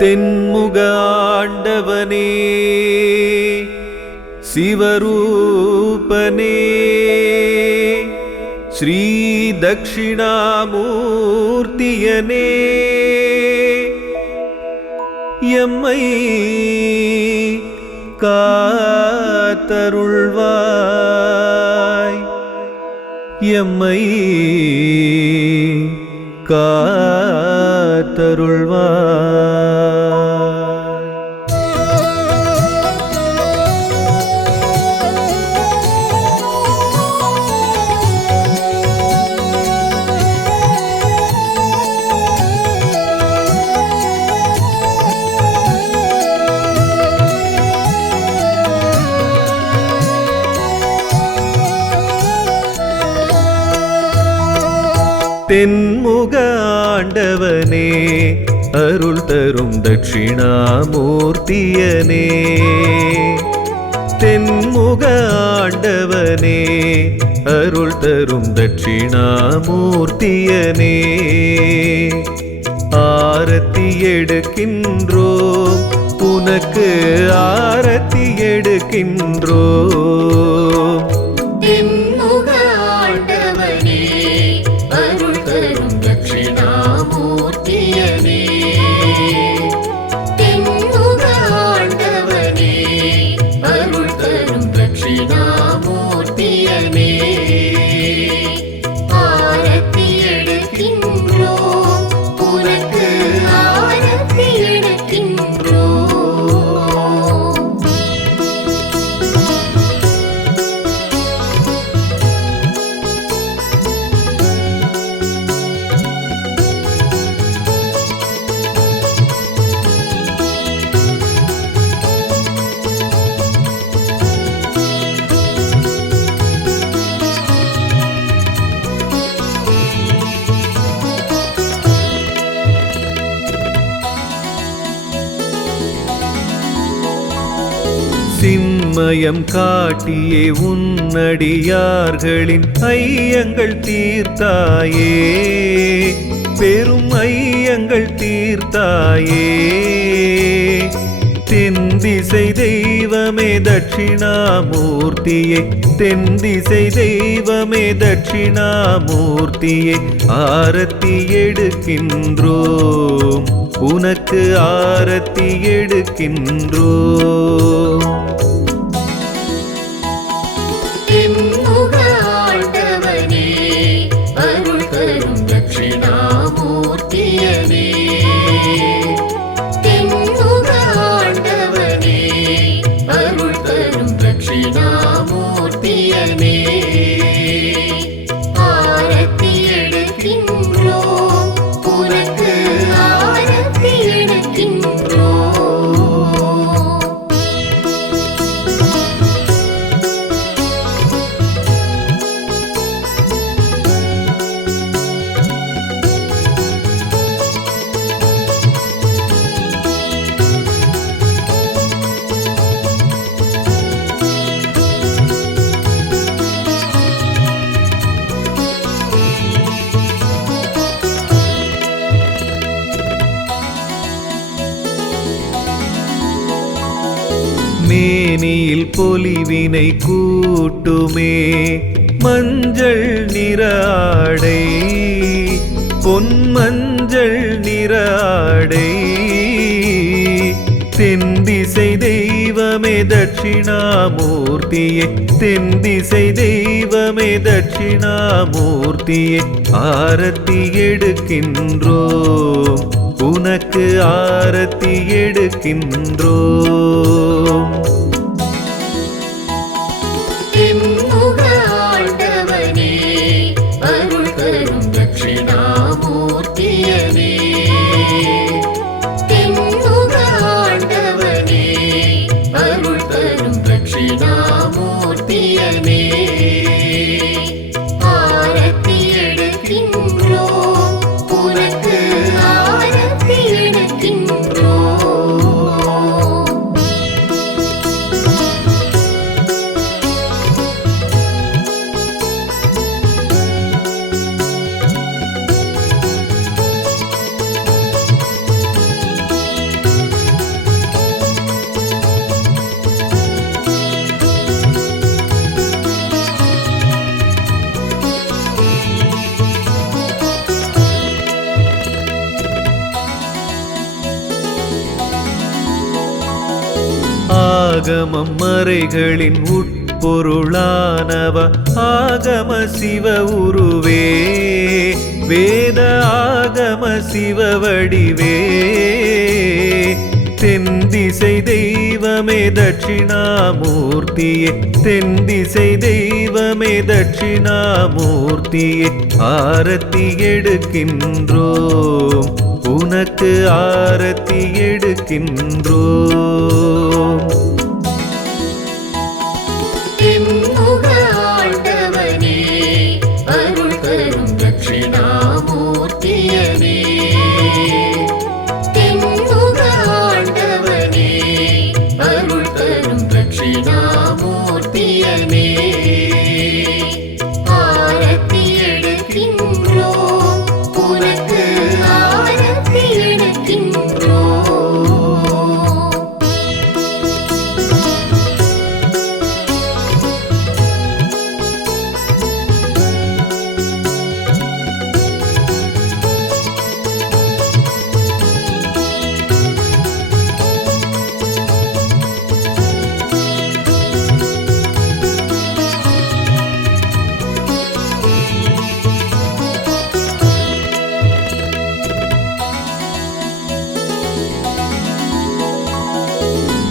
தென்முக ஆண்டவனே சிவரூபனே ஸ்ரீ தட்சிணாமூர்த்தியனே எம்மை காத்தருள்வாய் எம்மை காத்தருள்வாய். தென்முக ஆண்டவனே அருள் தரும் தட்சிணாமூர்த்தியனே தென்முக ஆண்டவனே அருள் தரும் தட்சிணாமூர்த்தியனே ஆரத்தி எடுக்கின்றோம் உனக்கு ஆரத்தி எடுக்கின்றோம். சின்மயம் காட்டியே உன்னடியார்களின் ஐயங்கள் தீர்த்தாயே பெரும் ஐயங்கள் தீர்த்தாயே. தென்திசை தெய்வமே தட்சிணாமூர்த்தியே தென்திசை தெய்வமே தட்சிணாமூர்த்தியே ஆரத்தி எடுக்கின்றோம் உனக்கு ஆரத்தி எடுக்கின்றோம். மேனியில் பொலிவினை கூட்டுமே மஞ்சள் நிற ஆடை பொன்மஞ்சள் நிற ஆடை. தென்திசை தெய்வமே தட்சிணாமூர்த்தியே தென்திசை தெய்வமே தட்சிணாமூர்த்தியே ஆரத்தி எடுக்கின்றோம் உனக்கு ஆரத்தி எடுக்கின்றோம். ஆகமம் மறைகளின் உட்பொருளானவ ஆகம சிவ உருவே வேத ஆகம சிவ வடிவே தென்திசை தெய்வமே தட்சிணாமூர்த்தியே தென்திசை தெய்வமே தட்சிணாமூர்த்தியே ஆரத்தி எடுக்கின்றோம் உனக்கு ஆரத்தி எடுக்கின்றோம். ஆண்டவனே அருள் தரும் தட்சிணாமூர்த்தியனே ஆண்டவனே அருள் தரும் தட்சிணாமூர்த்தியனே ஆரத்தி எடுக்கின்றோம் உனக்கு ஆரத்தி எடுக்கின்றோம்.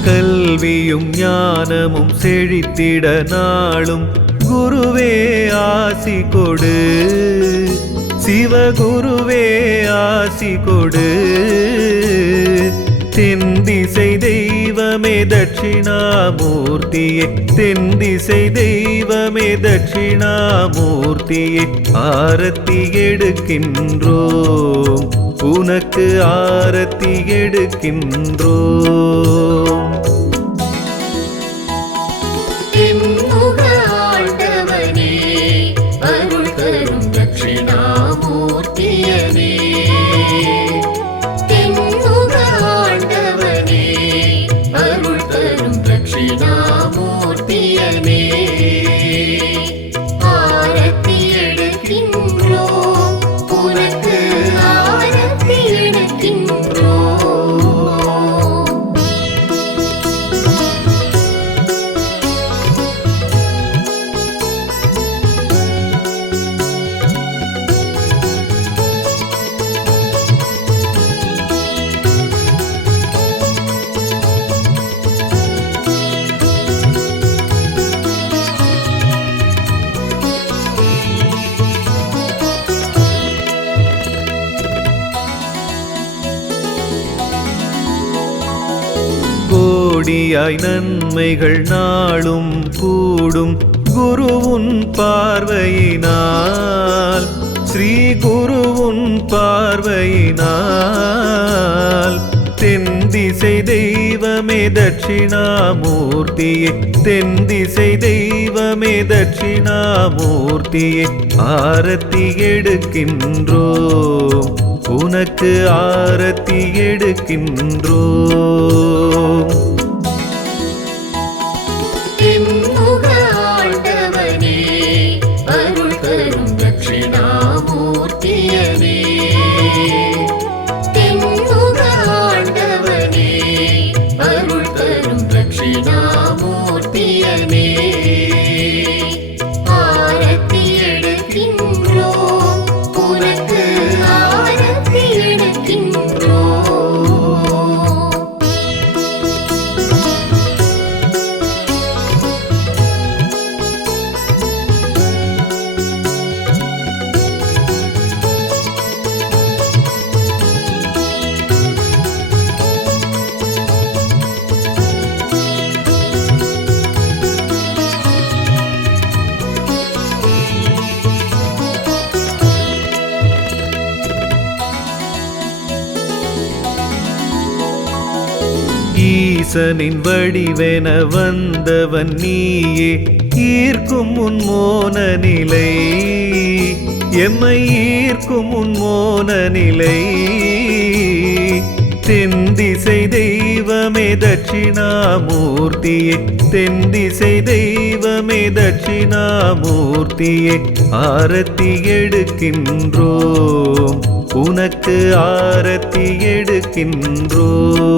கல்வியும் ஞானமும் செழித்திட நாளும் குருவே ஆசி கொடு சிவகுருவே ஆசி கொடு தென்திசை தெய்வமே தட்சிணாமூர்த்தியே தென்திசை தெய்வமே தட்சிணாமூர்த்தியே ஆரத்தி எடுக்கின்றோம் உனக்கு ஆரத்தி எடுக்கின்றோம். ஆண்டவனே அருள் தரும் தட்சிணாமூர்த்தியனே ஆண்டவனே அருள் தரும் தட்சிணாமூர்த்தியனே ஆரத்தி எடுக்கின்றோம் உனக்கு ஆரத்தி எடுக்கின்றோம். கோடியாய் நன்மைகள் நாளும் கூடும் குருவுன் பார்வையினால் ஸ்ரீ குருவுன் பார்வையினால் தென்திசை தெய்வமே தட்சிணாமூர்த்தியே தென்திசை தெய்வமே தட்சிணாமூர்த்தியே ஆரத்தி எடுக்கின்றோம் உனக்கு ஆரத்தி எடுக்கின்றோம். ஆண்டவனே அருள் தரும் தட்சிணாமூர்த்தியனே ஆண்டவனே அருள் தரும் தட்சிணாமூர்த்தியனே ஆரத்தி எடுக்கின்றோம் உனக்கு ஆரத்தி எடுக்கின்றோம். ஈசனின் வடிவென வந்தவன் நீயே ஈர்க்கும் உன் மோன நிலை எம்மை ஈர்க்கும் உன் மோன நிலை தென்திசை தெய்வமே தட்சிணாமூர்த்தியே தென்திசை தெய்வமே தட்சிணாமூர்த்தியே ஆரத்தி எடுக்கின்றோம் உனக்கு ஆரத்தி எடுக்கின்றோம்.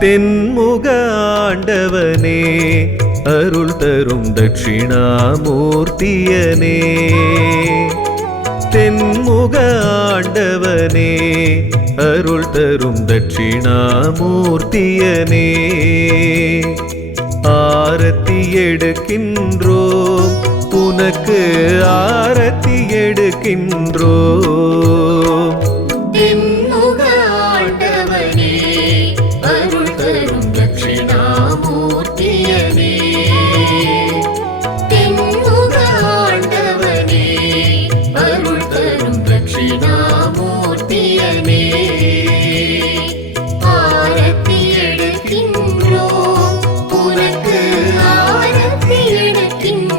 தென்முக ஆண்டவனே அருள் தரும் தட்சிணாமூர்த்தியனே தென்முக ஆண்டவனே அருள் தரும் தட்சிணாமூர்த்தியனே ஆரத்தி எடுக்கின்றோம் உனக்கு ஆரத்தி எடுக்கின்றோம் தென்முக ஆண்டவனே அருள் தரும் தட்சிணாமூர்த்தியனே தென்முக ஆண்டவனே அருள் தரும் தட்சிணாமூர்த்தியனே ஆரத்தி எடுக்கின்றோம் உனக்கு ஆரத்தி எடுக்கின்றோம்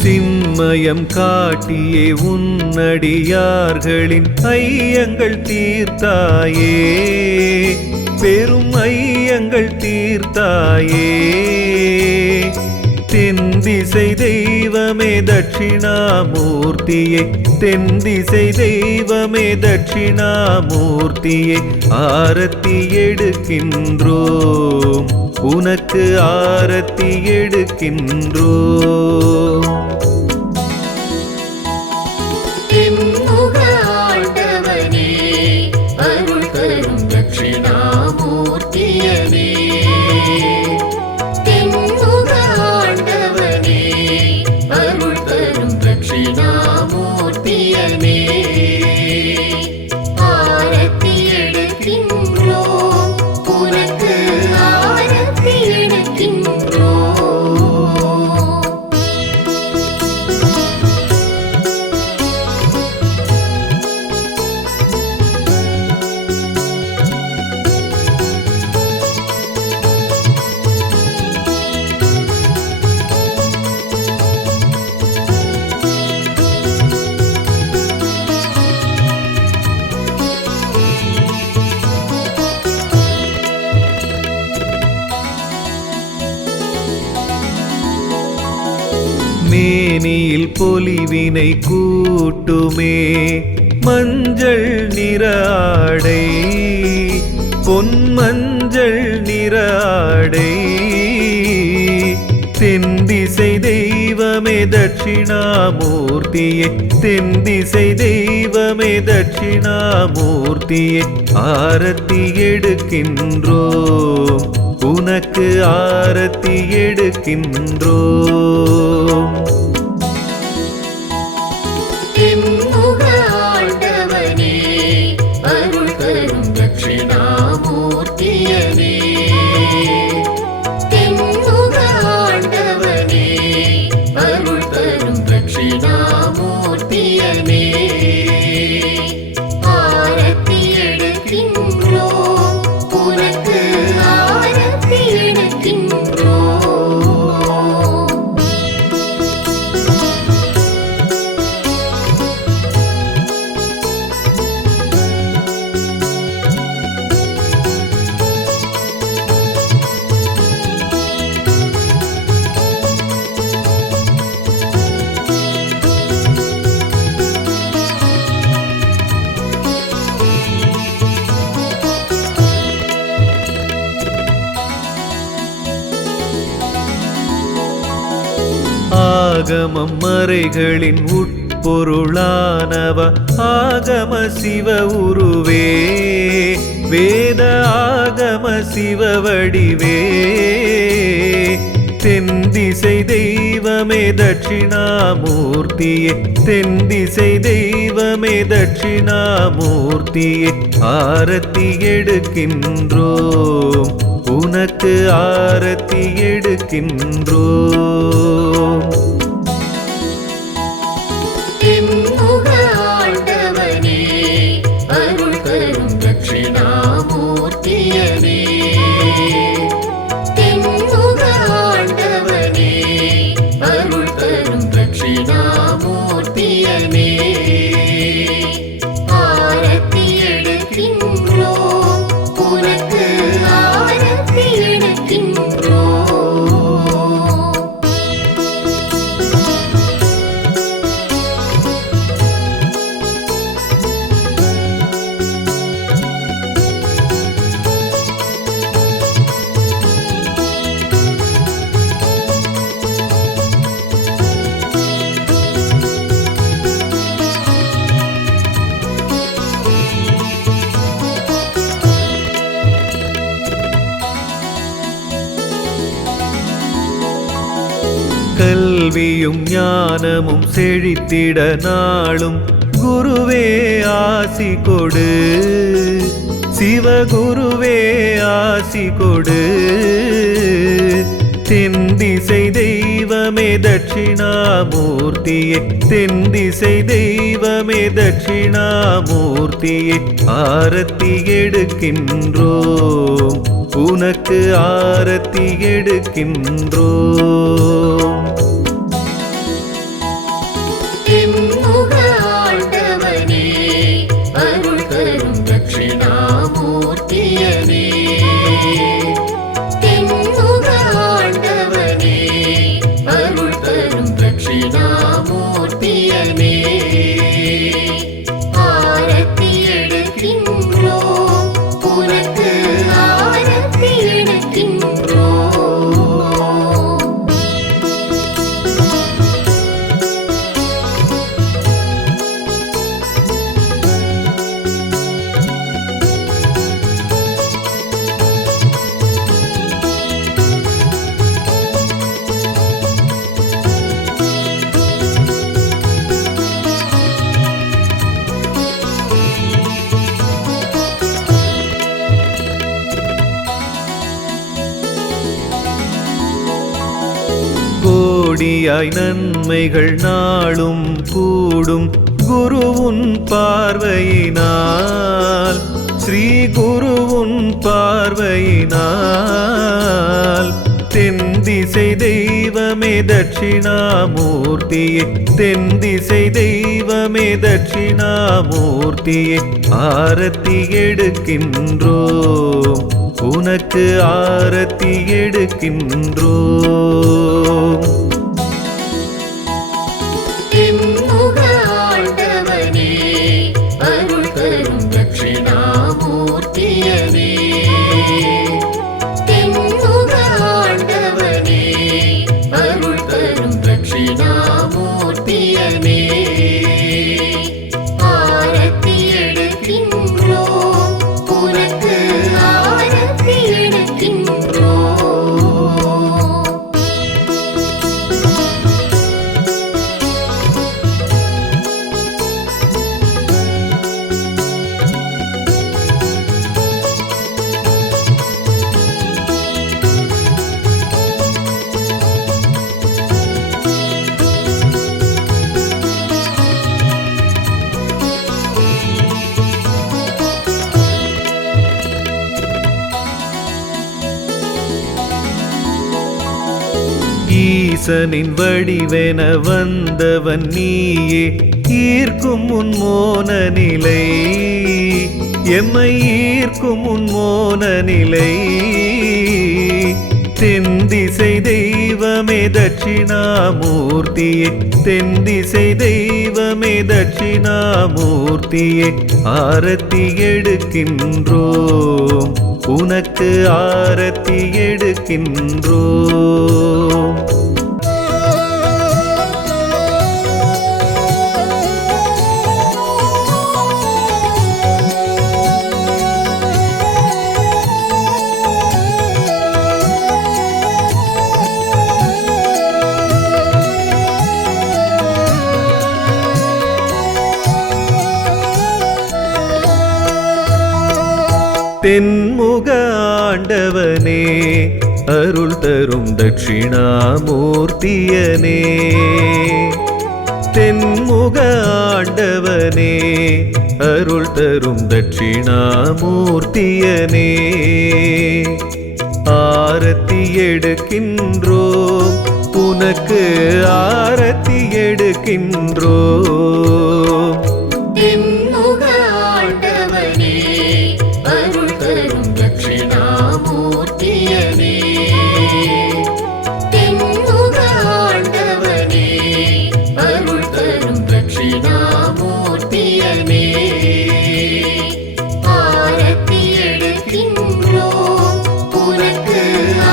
சின்மயம் காட்டியே உன்னடியார்களின் ஐயங்கள் தீர்த்தாயே பெரும் ஐயங்கள் தீர்த்தாயே தென்திசை தெய்வமே தட்சிணாமூர்த்தியே தென்திசை தெய்வமே தட்சிணாமூர்த்தியே ஆரத்தி எடுக்கின்றோம் உனக்கு ஆரத்தி எடுக்கின்றோம் தென்முக ஆண்டவனே அருள் தரும் தட்சிணாமூர்த்தியனே தென்முக ஆண்டவனே அருள் தரும் தட்சிணாமூர்த்தியனே ஆரத்தி எடுக்கின்றோம் உனக்கு ஆரத்தி எடுக்கின்றோம் மேனியில் பொலிவினை கூட்டுமே மஞ்சள் நிற ஆடை பொன்மஞ்சள் நிற ஆடை தென்திசை தெய்வமே தட்சிணாமூர்த்தியே தென்திசை தெய்வமே தட்சிணாமூர்த்தியே ஆரத்தி எடுக்கின்றோம் உனக்கு ஆரத்தி எடுக்கின்றோம் தென்முக ஆண்டவனே அருள் தரும் தட்சிணாமூர்த்தியனே தென்முக ஆண்டவனே அருள் தரும் தட்சிணாமூர்த்தியனே ஆரத்தி எடுக்கின்றோம் உனக்கு ஆரத்தி எடுக்கின்றோம் ஆகமம் மறைகளின் உட்பொருளானவ ஆகம சிவ உருவே வேத ஆகம சிவ வடிவே தென்திசை தெய்வமே தட்சிணாமூர்த்தியே தென்திசை தெய்வமே தட்சிணாமூர்த்தியே ஆரத்தி எடுக்கின்றோம் உனக்கு ஆரத்தி எடுக்கின்றோம் தென்முக ஆண்டவனே அருள் தரும் தட்சிணாமூர்த்தியனே தட்சிணாமூர்த்தியனே ஆரத்தி எடுக்கின்றோம் உனக்கு ஆரத்தி எடுக்கின்றோம். கல்வியும் ஞானமும் செழித்திட நாளும் குருவே ஆசி கொடு, சிவகுருவே ஆசி கொடு. தென்திசை தெய்வமே தட்சிணாமூர்த்தியே, தென்திசை தெய்வமே தட்சிணாமூர்த்தியே, ஆரத்தி எடுக்கின்றோம் உனக்கு ஆரத்தி எடுக்கின்றோம். தென்முக ஆண்டவனே அருள் தரும் தட்சிணாமூர்த்தியனே தென்முக ஆண்டவனே அருள் தரும் தட்சிணாமூர்த்தியனே ஆரத்தி எடுக்கின்றோம் உனக்கு ஆரத்தி எடுக்கின்றோம். கோடியாய் நன்மைகள் நாளும் கூடும் குருவுன் பார்வையினால், ஸ்ரீ குருவுன் பார்வையினால். தென்திசை தெய்வமே தட்சிணாமூர்த்தியே, தென்திசை தெய்வமே தட்சிணாமூர்த்தியே, ஆரத்தி எடுக்கின்றோம் உனக்கு ஆரத்தி எடுக்கின்றோம். தென்முக ஆண்டவனே அருள் தரும் தட்சிணாமூர்த்தியனே தென்முக ஆண்டவனே அருள் தரும் தட்சிணாமூர்த்தியனே ஆரத்தி எடுக்கின்றோம் உனக்கு ஆரத்தி எடுக்கின்றோம். ஈசனின் வடிவென வந்தவன் நீயே, ஈர்க்கும் உன் மோன நிலை, எம்மை ஈர்க்கும் உன் மோன நிலை. தென்திசை தெய்வமே தட்சிணாமூர்த்தியே, தென்திசை தெய்வமே தட்சிணாமூர்த்தியே, ஆரத்தி எடுக்கின்றோம் உனக்கு ஆரத்தி எடுக்கின்றோம். தென்முக ஆண்டவனே அருள் தரும் தட்சிணாமூர்த்தியனே, தென்முக ஆண்டவனே அருள் தரும் தட்சிணாமூர்த்தியனே, ஆரத்தி எடுக்கின்றோம் உனக்கு ஆரத்தி எடுக்கின்றோம். தென்முக ஆண்டவனே அருள் தரும் தட்சிணாமூர்த்தியனே. தென்முக ஆண்டவனே அருள் தரும் தட்சிணாமூர்த்தியனே. ஆரத்தி எடுக்கின்றோம் உனக்கு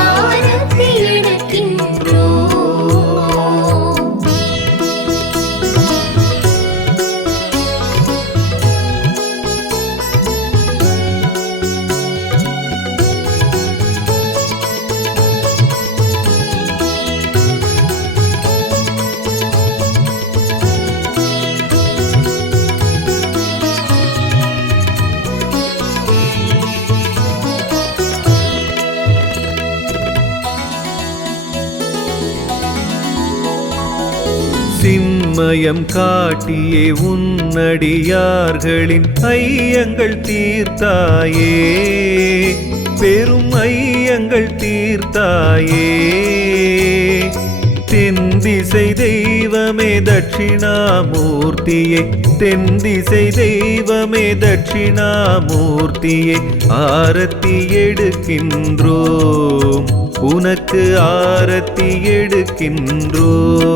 ஆரத்தி எடுக்கின்றோம். சின்மயம் காட்டியே உன்னடியார்களின் ஐயங்கள் தீர்த்தாயே, பெரும் ஐயங்கள் தீர்த்தாயே. தென்திசை தெய்வமே தட்சிணாமூர்த்தியே, தென்திசை தெய்வமே தட்சிணாமூர்த்தியே. ஆரத்தி எடுக்கின்றோம் உனக்கு ஆரத்தி எடுக்கின்றோம்.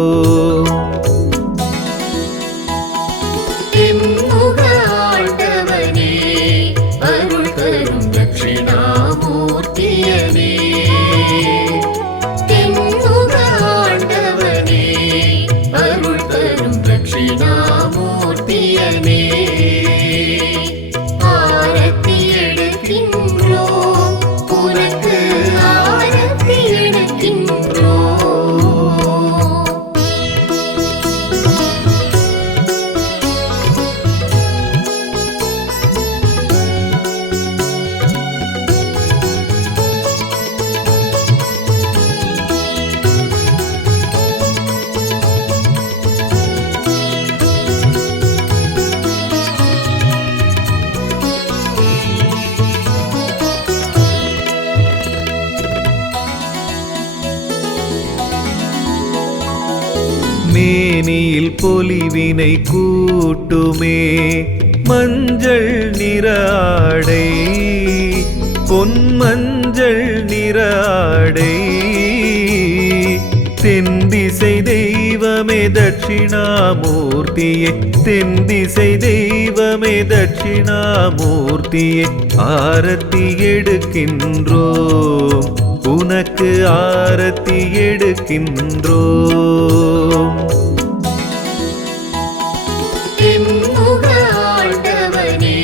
தென்முக ஆண்டவனே அருள் தரும் தட்சிணாமூர்த்தியனே. தென்முக ஆண்டவனே அருள் தரும் தட்சிணாமூர்த்தியனே. ஆரத்தி எடுக்கின்றோம் உனக்கு ஆரத்தி எடுக்கின்றோம். மேனியில் பொலிவினை கூட்டுமே மஞ்சள் நிற ஆடை, பொன்மஞ்சள் நிற ஆடை. தென்திசை தெய்வமே தட்சிணாமூர்த்தியே, தென்திசை தெய்வமே தட்சிணாமூர்த்தியே. ஆரத்தி எடுக்கின்றோம் உனக்கு ஆரத்தி எடுக்கின்றோம். தென்முக ஆண்டவனே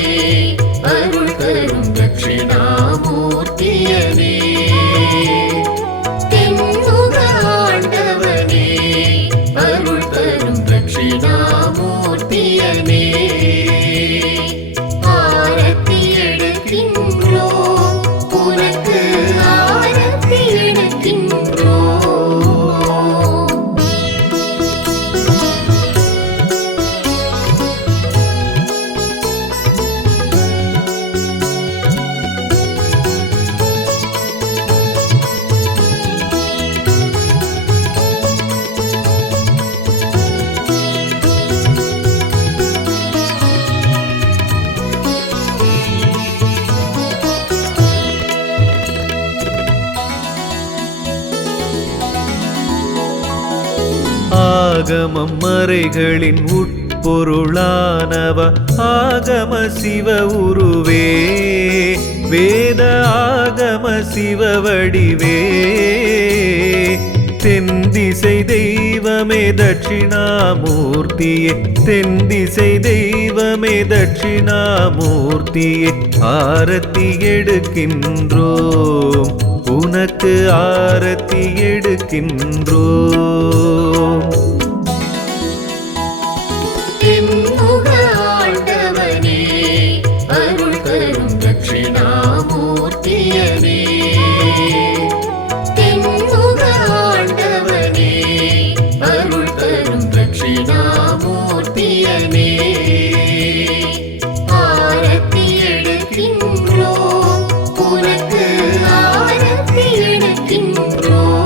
அருள் தரும் தட்சிணாமூர்த்தியனே. தென்முக ஆண்டவனே அருள் தரும் தட்சிணாமூர்த்தியனே. ஆரத்தி எடுக்கின்றோம் உனக்கு ஆரத்தி எடுக்கின்றோம். ஆகமம் மறைகளின் உட்பொருளானவ ஆகம சிவ உருவே, வேத ஆகம சிவ வடிவே. தென்திசை தெய்வமே தட்சிணாமூர்த்தியே, தென்திசை தெய்வமே தட்சிணாமூர்த்தியே. ஆரத்தி எடுக்கின்றோம் உனக்கு ஆரத்தி எடுக்கின்றோம். தென்முக ஆண்டவனே அருள் தரும் தட்சிணாமூர்த்தியனே. தென்முக ஆண்டவனே அருள் தரும் தட்சிணாமூர்த்தியனே. ஆரத்தி எடுக்கின்றோம் உனக்கு ஆரத்தி எடுக்கின்றோம்.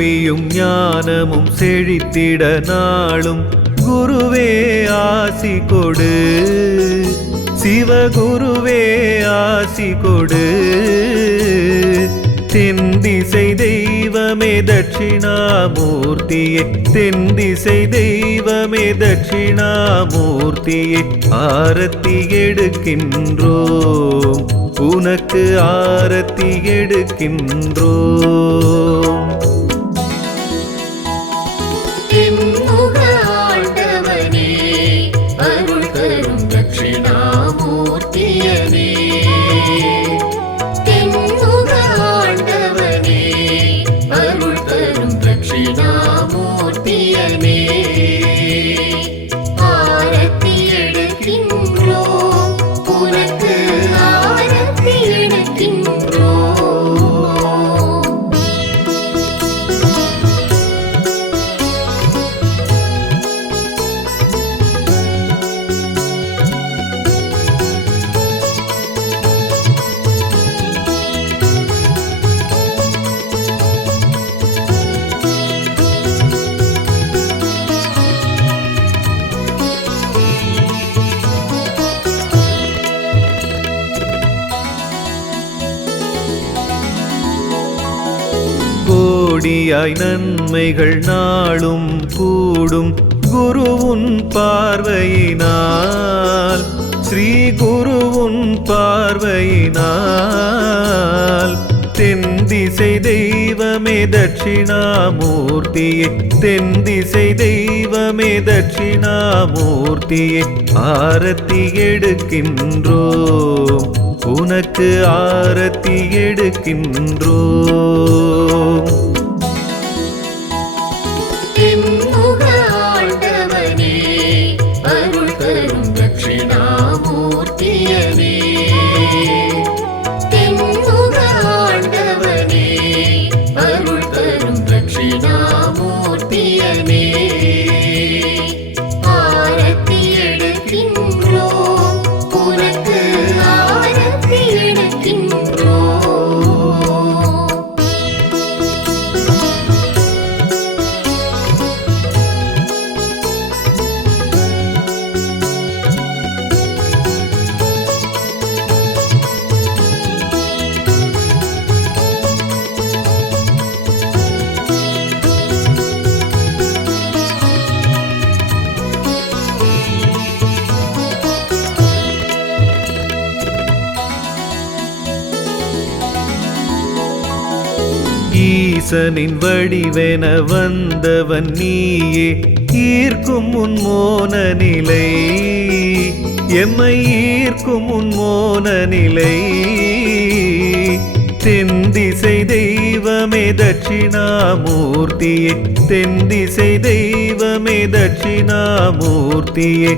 கல்வியும் ஞானமும் செழித்திட நாளும் குருவே ஆசி கொடு, சிவகுருவே ஆசி கொடு. தென்திசை தெய்வமே தட்சிணாமூர்த்தியே, தென்திசை தெய்வமே தட்சிணாமூர்த்தியே, ஆரத்தி எடுக்கின்றோம், உனக்கு ஆரத்தி எடுக்கின்றோம். தென்முக ஆண்டவனே, அருள் தரும் தட்சிணாமூர்த்தியனே. தென்முக ஆண்டவனே, அருள் தரும் தட்சிணாமூர்த்தியனே. ஆரத்தி எடுக்கின்றோம், உனக்கு ஆரத்தி எடுக்கின்றோம். கோடியாய் நன்மைகள் நாளும் கூடும் குருவுன் பார்வையினால், ஸ்ரீ குருவுன் பார்வையினால். தென்திசை தெய்வமே தட்சிணாமூர்த்தியே, தென்திசை தெய்வமே தட்சிணாமூர்த்தியே, ஆரத்தி எடுக்கின்றோம், உனக்கு ஆரத்தி எடுக்கின்றோம். தென்முக ஆண்டவனே, அருள் தரும் தட்சிணாமூர்த்தியனே. தென்முக ஆண்டவனே, அருள் தரும் தட்சிணாமூர்த்தியனே. ஆரத்தி எடுக்கின்றோம், உனக்கு ஆரத்தி எடுக்கின்றோம். ஈசனின் வடிவென வந்தவன் நீயே, ஈர்க்கும் உன் மோன நிலை, எம்மை ஈர்க்கும் உன் மோன நிலை. தென்திசை தெய்வமே தட்சிணாமூர்த்தியே, தென்திசை தெய்வமே தட்சிணாமூர்த்தியே,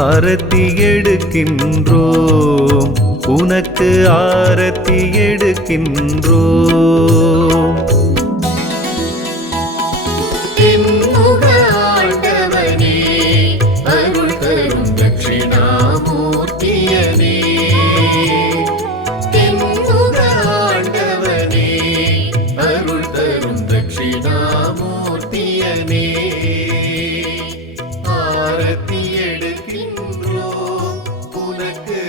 ஆரத்தி எடுக்கின்றோம், உனக்கு ஆரத்தி எடுக்கின்றோம். தென்முக ஆண்டவனே, அருள் தரும் தட்சிணாமூர்த்தியனே. தென்முக ஆண்டவனே, அருள் தரும் தட்சிணாமூர்த்தியனே. ஆரத்தி எடுக்கின்றோம், உனக்கு